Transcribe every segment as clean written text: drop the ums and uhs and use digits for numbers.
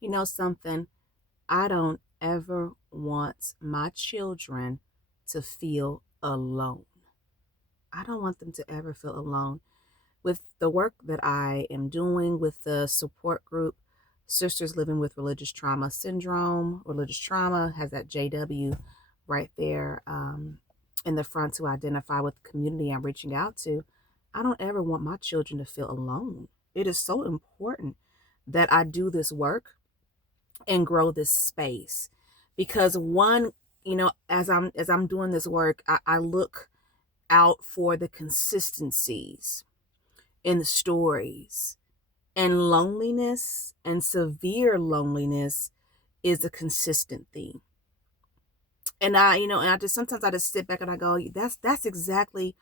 You know something? I don't ever want my children to feel alone. I don't want them to ever feel alone. With the work that I am doing with the support group, Sisters Living with Religious Trauma Syndrome, religious trauma has that JW right there in the front to identify with the community I'm reaching out to. I don't ever want my children to feel alone. It is so important that I do this work and grow this space because one, as I'm doing this work, I look out for the consistencies in the stories, and loneliness and severe loneliness is a consistent theme. And I just sometimes I just sit back and I go, that's exactly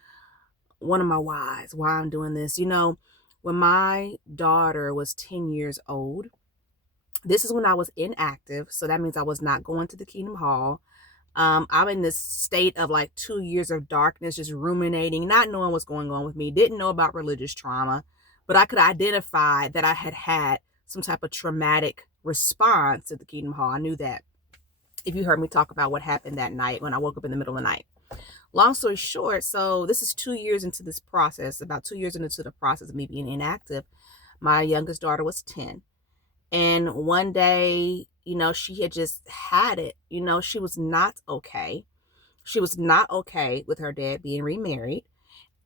one of my whys, why I'm doing this. When my daughter was 10 years old, this is when I was inactive. So that means I was not going to the Kingdom Hall. I'm in this state of like 2 years of darkness, just ruminating, not knowing what's going on with me, didn't know about religious trauma, but I could identify that I had had some type of traumatic response to the Kingdom Hall. I knew that if you heard me talk about what happened that night when I woke up in the middle of the night. Long story short, so this is 2 years into this process, about 2 years into the process of me being inactive. My youngest daughter was 10. And one day, she had just had it. She was not okay. She was not okay with her dad being remarried.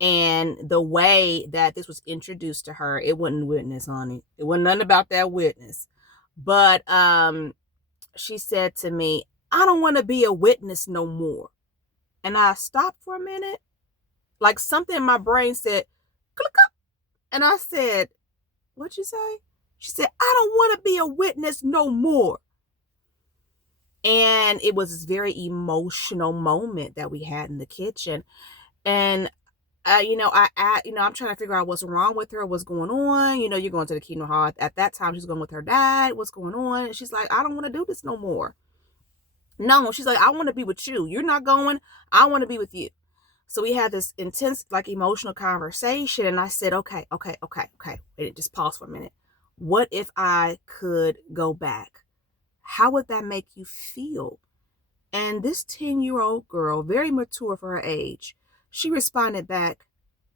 And the way that this was introduced to her, it wasn't witness, honey. It wasn't nothing about that witness. But she said to me, I don't want to be a witness no more. And I stopped for a minute. Like something in my brain said, click up. And I said, what'd you say? She said, I don't want to be a witness no more. And it was this very emotional moment that we had in the kitchen. And I'm trying to figure out what's wrong with her, what's going on. You're going to the Kingdom Hall. At that time, she's going with her dad. What's going on? And she's like, I don't want to do this no more. No, she's like, I want to be with you. You're not going. I want to be with you. So we had this intense, like, emotional conversation. And I said, okay. Wait, just pause for a minute. What if I could go back? How would that make you feel? And this 10-year-old girl, very mature for her age, she responded back,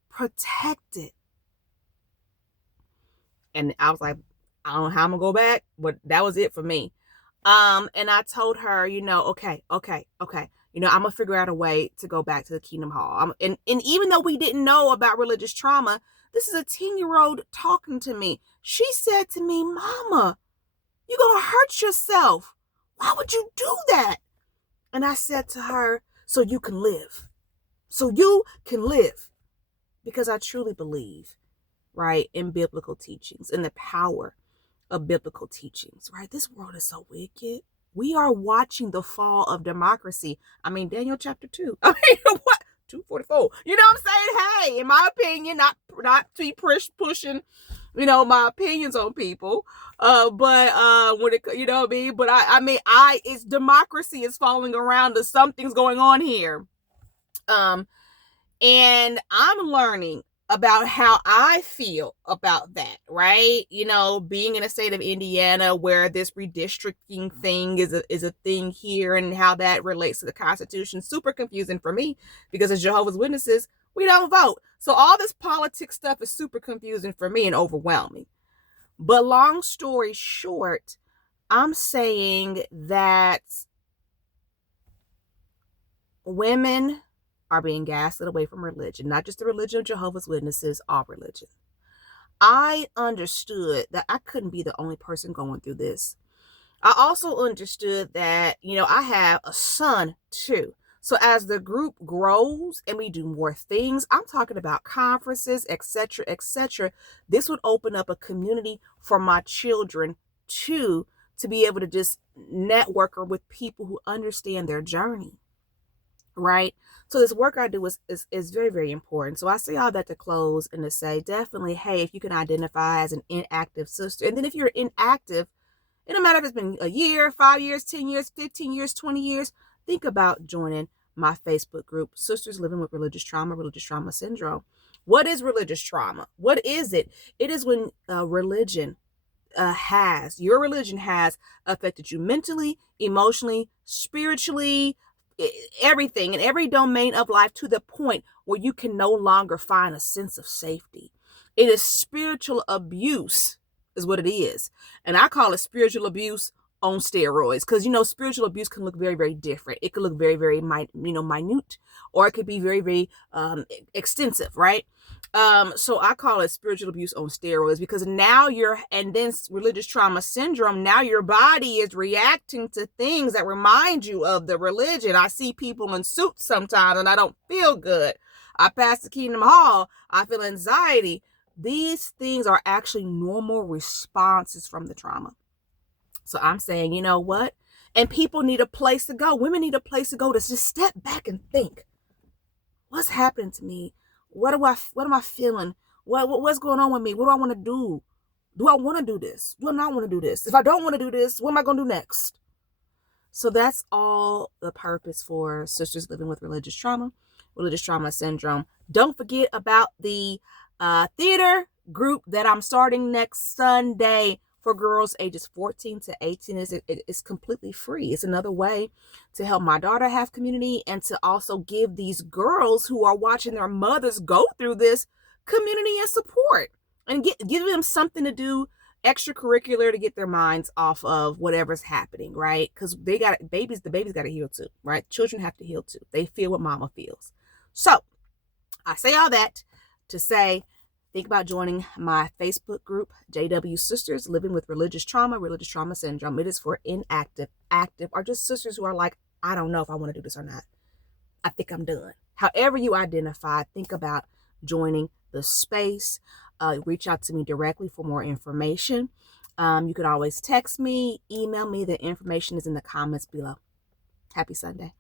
protected. And I was like, I don't know how I'm gonna go back, but that was it for me. And I told her, okay. I'm gonna figure out a way to go back to the Kingdom Hall. And even though we didn't know about religious trauma, this is a 10-year-old talking to me. She said to me, Mama, you're gonna hurt yourself. Why would you do that? And I said to her, so you can live. So you can live. Because I truly believe, right, in biblical teachings, in the power of biblical teachings, right? This world is so wicked. We are watching the fall of democracy. I mean, Daniel chapter 2. I mean, what? 244. You know what I'm saying? Hey, in my opinion, not to be pushing, my opinions on people. But when it, you know what I mean? But it's democracy is falling around us. Something's going on here. And I'm learning about how I feel about that, right? Being in a state of Indiana where this redistricting thing is a thing here and how that relates to the Constitution. Super confusing for me because as Jehovah's Witnesses, we don't vote. So all this politics stuff is super confusing for me and overwhelming. But long story short, I'm saying that women are being gaslit away from religion, not just the religion of Jehovah's Witnesses, all religion. I understood that I couldn't be the only person going through this. I also understood that, I have a son too. So as the group grows and we do more things, I'm talking about conferences, etc., etc., this would open up a community for my children too, to be able to just network with people who understand their journey. Right? So this work I do is very, very important. So I say all that to close and to say, definitely, hey, if you can identify as an inactive sister, and then if you're inactive, it don't matter if it's been a year, 5 years, 10 years, 15 years, 20 years, think about joining my Facebook group, Sisters Living with Religious Trauma Syndrome. What is religious trauma? What is it? It is when religion your religion has affected you mentally, emotionally, spiritually, everything in every domain of life, to the point where you can no longer find a sense of safety. It is spiritual abuse is what it is. And I call it spiritual abuse on steroids, because spiritual abuse can look very, very different. It could look very, very minute, or it could be very, very extensive, right? So I call it spiritual abuse on steroids, because now and then religious trauma syndrome, now your body is reacting to things that remind you of the religion. I see people in suits sometimes and I don't feel good. I pass the Kingdom Hall, I feel anxiety. These things are actually normal responses from the trauma. So I'm saying, you know what? And people need a place to go. Women need a place to go to just step back and think, what's happening to me? What am I feeling? What's going on with me? What do I want to do? Do I want to do this? Do I not want to do this? If I don't want to do this, what am I going to do next? So that's all the purpose for Sisters Living with Religious Trauma Syndrome. Don't forget about the theater group that I'm starting next Sunday for girls ages 14 to 18. It's completely free. It's another way to help my daughter have community, and to also give these girls who are watching their mothers go through this community and support, and give them something to do extracurricular to get their minds off of whatever's happening, right? Because the babies got to heal too, right? Children have to heal too. They feel what mama feels. So I say all that to say, think about joining my Facebook group, JW Sisters Living with Religious Trauma Syndrome. It is for inactive, active, or just sisters who are like, I don't know if I want to do this or not. I think I'm done. However you identify, think about joining the space. Reach out to me directly for more information. You could always text me, email me. The information is in the comments below. Happy Sunday.